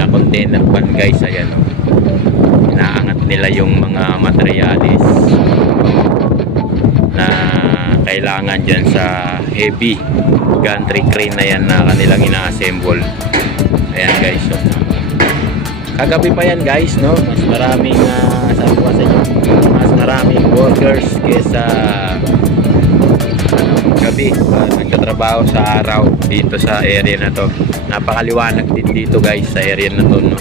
na container van guys. Ayan, oh. Inaangat nila yung mga materialis na kailangan dyan sa heavy gantry crane na yan na kanilang ina-assemble. Ayan guys, so kagabi pa yan guys, no? Mas maraming sabi ko sa inyo, mas maraming workers kesa gabi. Nagtatrabaho sa araw dito sa area na to. Napakaliwanag din dito guys sa area na to, no?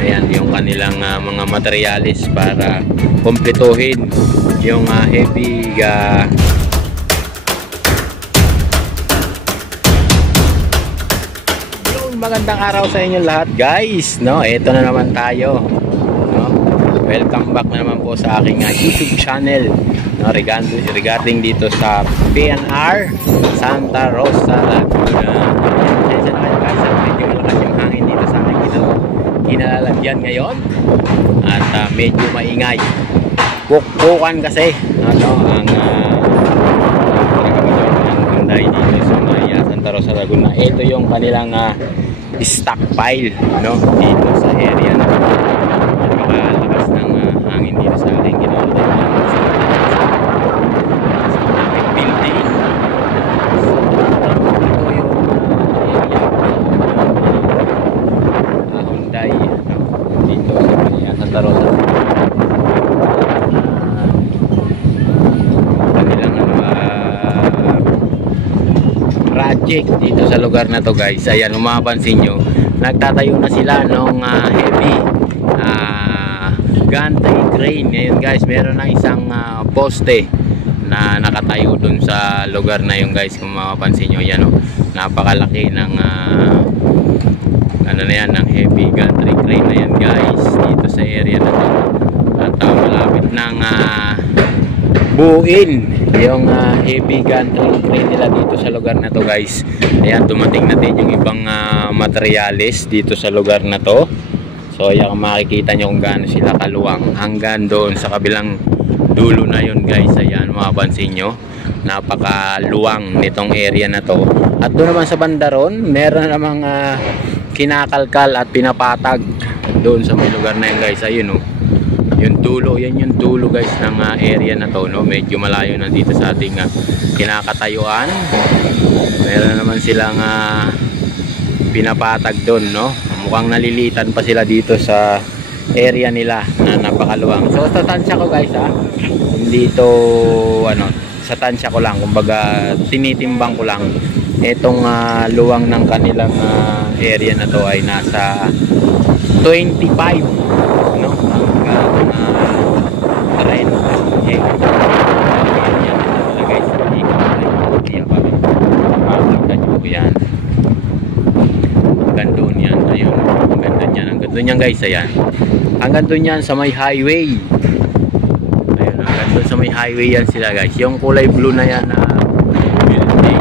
Ayan yung kanilang mga materialis para kumpletuhin yung heavy magandang araw sa inyo lahat guys, no? Ito na naman tayo, no? Welcome back na naman po sa aking YouTube channel, no? Regarding dito sa PNR Santa Rosa, Laguna. Pasensya na kayo guys, medyo malakas yung hangin dito sa aking kinalalagyan ngayon at medyo maingay. Bukbukan kasi, ano, ang Hyundai dito sa Santa Rosa, Laguna. Ito yung kanilang stockpile, no, dito sa area na napakalakas ng hangin dito sa ating kinalalagyan sa building. Ito yung area Hyundai, no, dito sa Santa Rosa. Project dito sa lugar na to guys. Ayan, mapapansin nyo, nagtatayo na sila ng heavy gantry crane. Ngayon guys, meron na isang poste na nakatayo dun sa lugar na yun guys. Kung mapapansin nyo, yan, oh, napakalaki ng ano na yan, ng heavy gantry crane na yan guys dito sa area na to. At malapit ng buuin yung heavy gantry crane nila dito sa lugar na to guys. Ayan, dumating na din yung ibang materialis dito sa lugar na to. So ayan, makikita nyo kung gaano sila kaluwang hanggang doon sa kabilang dulo na yun guys. Ayan, mapapansin nyo, napakaluwang nitong area na to. At doon naman sa bandaron, meron namang kinakalkal at pinapatag doon sa may lugar na yun guys. Ayun, oh, yung dulo, yan yung dulo guys ng area na to, no? Medyo malayo na dito sa ating kinakatayuan. Meron naman silang pinapatag doon, no? Mukhang nalilitan pa sila dito sa area nila na napakaluwang. So sa tansya ko guys, hindi ito ano, sa tansya ko lang, kumbaga tinitimbang ko lang, itong luwang ng kanilang area na to ay nasa 25, no? Hanggang 30 yan. Hanggang doon yan. Ayun, hanggang doon yan. Hanggang doon yan guys. Ayan, hanggang doon yan sa may highway. Ayun, hanggang doon sa may highway yan sila guys. Yung kulay blue na yan na building,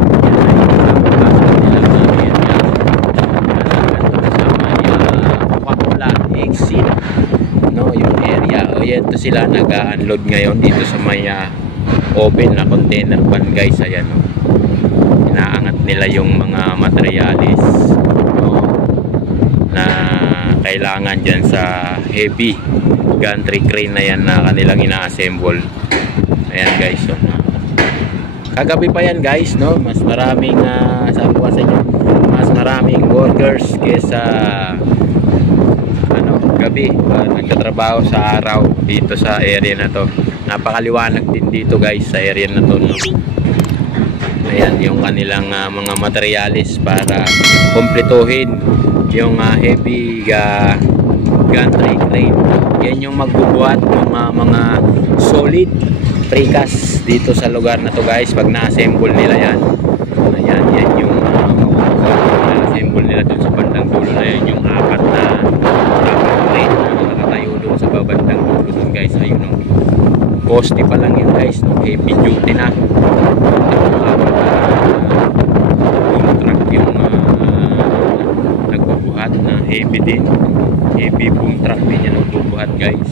exit, no, yung area. O yan, ito sila nag-unload ngayon dito sa may open na container van guys. Ayan, no, inaangat nila yung mga materialis, no, na kailangan dyan sa heavy gantry crane na yan na kanilang ina-assemble. Ayan guys, so kagabi pa yan guys, no, mas maraming sabi ko sa inyo, mas maraming workers kesa gabi. Nagtatrabaho sa araw dito sa area na to. Napakaliwanag din dito guys sa area na to, no? Ayan yung kanilang mga materialis para kumpletuhin yung heavy gantry crane. Yan yung magbubuhat ng mga solid precast dito sa lugar na to guys. Pag na-assemble nila yan, ayan, yan yung na-assemble nila dun sa bandang dulo na yan, yung apat na nakatayo doon sa babandang dulo doon guys. Ayun, no, poste pa lang yun guys, no? Heavy duty na. Boom truck yung nagbubuhat na heavy din. Heavy boom truck din yan nagbubuhat guys.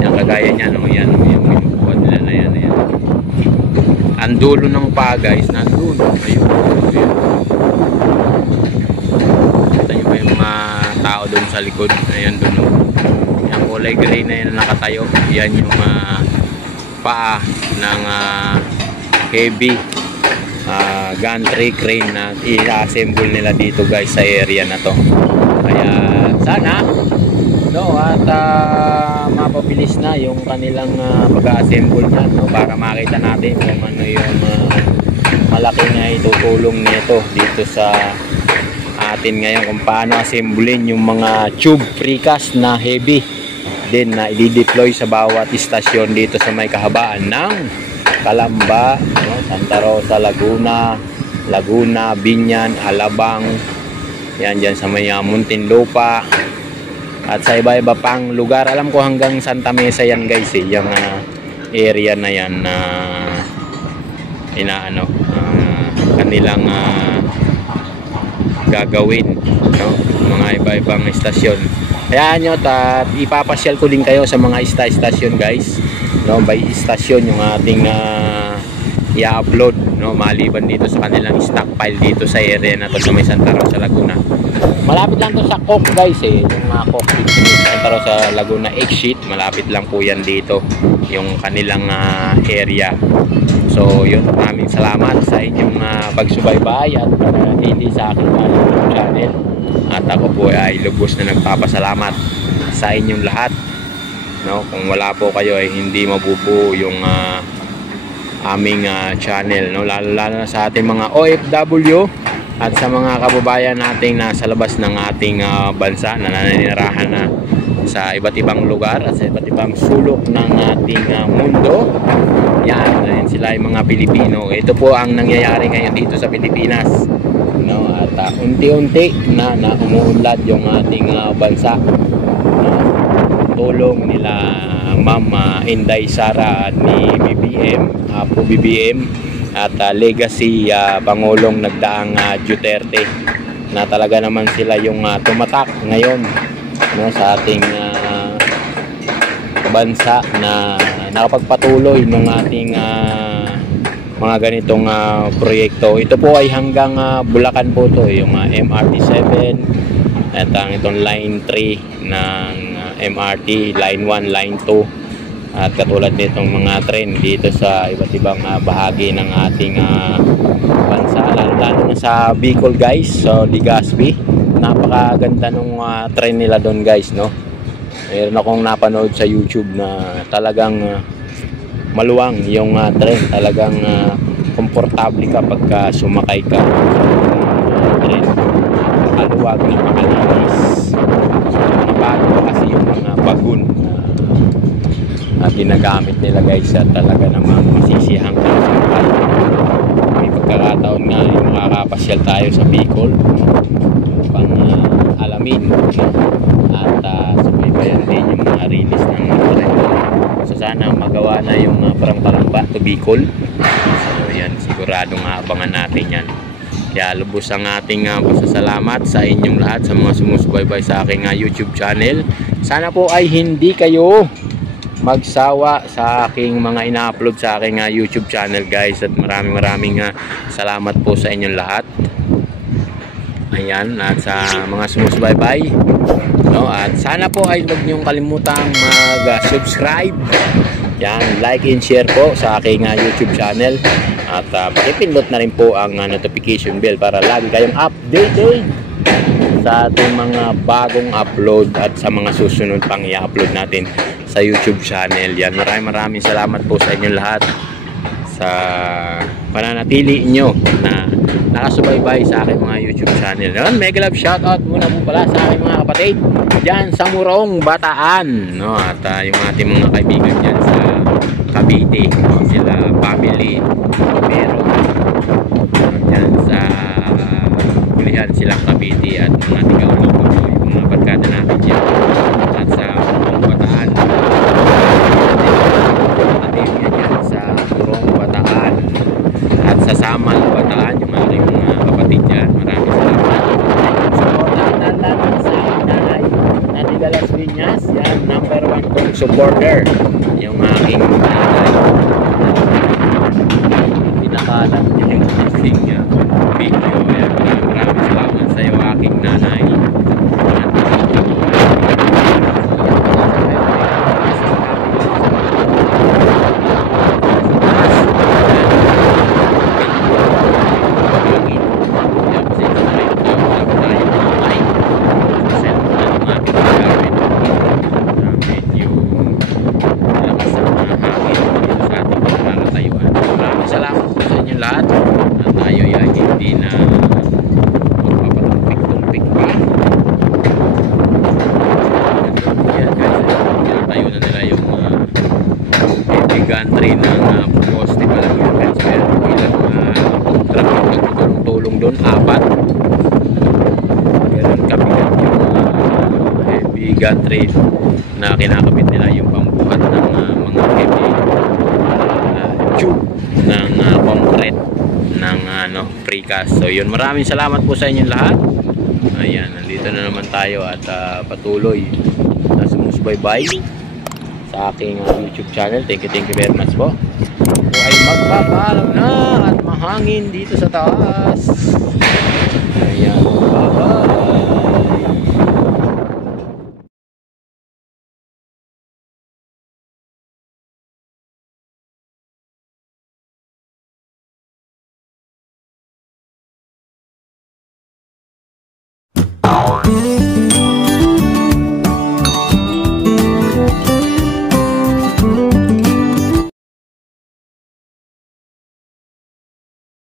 Yan kagaya niya, no? Yan yung binubuhat nila na yan. Ayan. Ang dulo ng pa guys, nandun. Ayun. Ito nyo ba yung doon sa likod. Ayan doon. Yung kulay green na yan nakatayo. Yan yung paa ng heavy gantry crane na i-assemble nila dito guys sa area na to. Kaya sana at mapabilis na yung kanilang pag-assemble na, para makita natin kung ano yung malaking itutulong nito dito sa atin ngayon, kung paano assemblein yung mga tube precast na heavy din na i-deploy sa bawat istasyon dito sa may kahabaan ng Calamba, Santa Rosa, Laguna, Binyan, Alabang, yan dyan sa may Muntinlupa at sa iba-iba pang lugar. Alam ko hanggang Santa Mesa yan guys, yung area na yan na kanilang gagawin, mga iba-ibang istasyon. Kaya nyo, ipapasyal ko din kayo sa mga istasyon guys, by istasyon yung ating i-upload, maliban dito sa kanilang stockpile dito sa area na to sa may Santa Rosa, Laguna. Malapit lang to sa Coke guys, yung Coke Santa Rosa, Laguna exit, malapit lang po yan dito yung kanilang area. So yun, maraming salamat sa inyong pagsubaybay at pananatili sa aking YouTube channel. At ako po ay lubos na nagpapasalamat sa inyong lahat. Kung wala po kayo ay hindi mabubuo yung aming channel, lalo na sa ating mga OFW at sa mga kababayan nating nasa labas ng ating bansa na nananirahan na sa iba't ibang lugar at sa iba't ibang sulok ng ating mundo. Yan sila yung mga Pilipino. Ito po ang nangyayari ngayon dito sa Pilipinas, at unti-unti na umuunlad yung ating bansa. Tulong nila Ma'am Inday Sara ni BBM, Apo BBM at legacy Pangulong nagdaang Duterte, na talaga naman sila yung tumatak ngayon sa ating bansa na nakapagpatuloy ng ating mga ganitong proyekto. Ito po ay hanggang Bulacan po to, yung MRT 7 at ang itong line 3 ng MRT, line 1, line 2 at katulad nitong mga tren dito sa iba't ibang bahagi ng ating bansa, lalo na sa Bicol guys, so Legazpi. Napakaganda nung tren nila doon guys, Meron akong napanood sa YouTube na talagang maluwang yung tren, talagang komportable ka pagka sumakay ka sa tren. Makaluwag na makalinis. Bago kasi yung mga bagun na ginagamit nila guys, at talaga namang masisihang ka sa mga. May pagkakataon nga yung makakapasyal tayo sa Bicol pang alamin at subaybayan din yung mga release ng tren. So sana magawa na yung parang Calamba to Bicol. So yan, siguradong abangan natin yan. Kaya lubos ang ating pasasalamat sa inyong lahat, sa mga sumusubaybay sa aking YouTube channel. Sana po ay hindi kayo magsawa sa aking mga ina-upload sa aking YouTube channel guys, at maraming salamat po sa inyong lahat. Ayan, at sa mga sumusubaybay, at sana po ay huwag niyong kalimutang mag-subscribe, like and share po sa aking YouTube channel. At pakipindot na rin po ang notification bell para lagi kayong updated sa ating mga bagong upload at sa mga susunod pang i-upload natin sa YouTube channel. Yan, maraming salamat po sa inyong lahat sa pananatili nyo na nakasubaybay sa aking mga YouTube channel. Yan, mega love shoutout muna po pala sa aking mga kapatid dyan sa Morong, Bataan, at yung ating mga kaibigan dyan sa Cavite, sila family pero dyan sa Kulihan, silang Cavite, at mga tiga-ulo po yung mga barkada natin dyan, at sa Morong, Bataan dyan sa Morong, Bataan at sa Samal, Bataan, yung aking mga kapatid dyan. Maraming salamat. Supportan natin sa nanay na tiga Las Piñas, yan, number 1 kong supporter, yung aking nanay. Pinakalat niya yung aking video. Maraming salamat sa iyo, aking nanay. rin ng poste pa lang yun guys. Pero ilang truck yung nagtutulong-tulong doon, 4. Meron kabigat yung heavy gantry na kinakabit nila yung pambuhat ng mga heavy tube ng concrete ng precast. So yun, maraming salamat po sa inyong lahat. Ayan, nandito na naman tayo at patuloy na sumusubaybay sa aking YouTube channel. Thank you very much po. Ako ay magpapaalam na at mahangin dito sa taas. Ayan, bye-bye.